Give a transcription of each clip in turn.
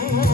home.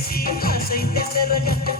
பேசி அசைந்த செவனுக்கு